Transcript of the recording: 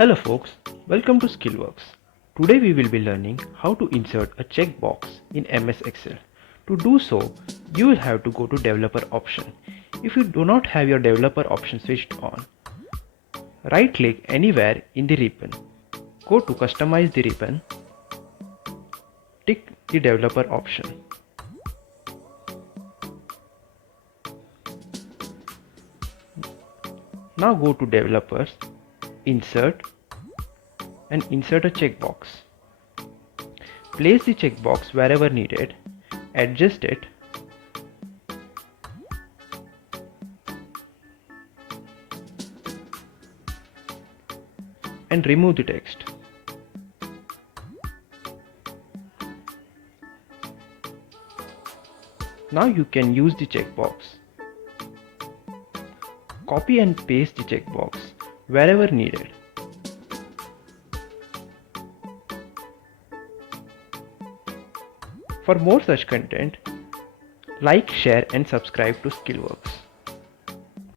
Hello folks, welcome to SkillWorks. Today we will be learning how to insert a checkbox in MS Excel. To do so, you will have to go to developer option. If you do not have your developer option switched on, right click anywhere in the ribbon. Go to customize the ribbon, tick the developer option. Now go to developers, insert and insert a checkbox. Place the checkbox wherever needed, adjust it and remove the text. Now you can use the checkbox. Copy and paste the checkbox wherever needed. For more such content, like, share and subscribe to SkillWorks.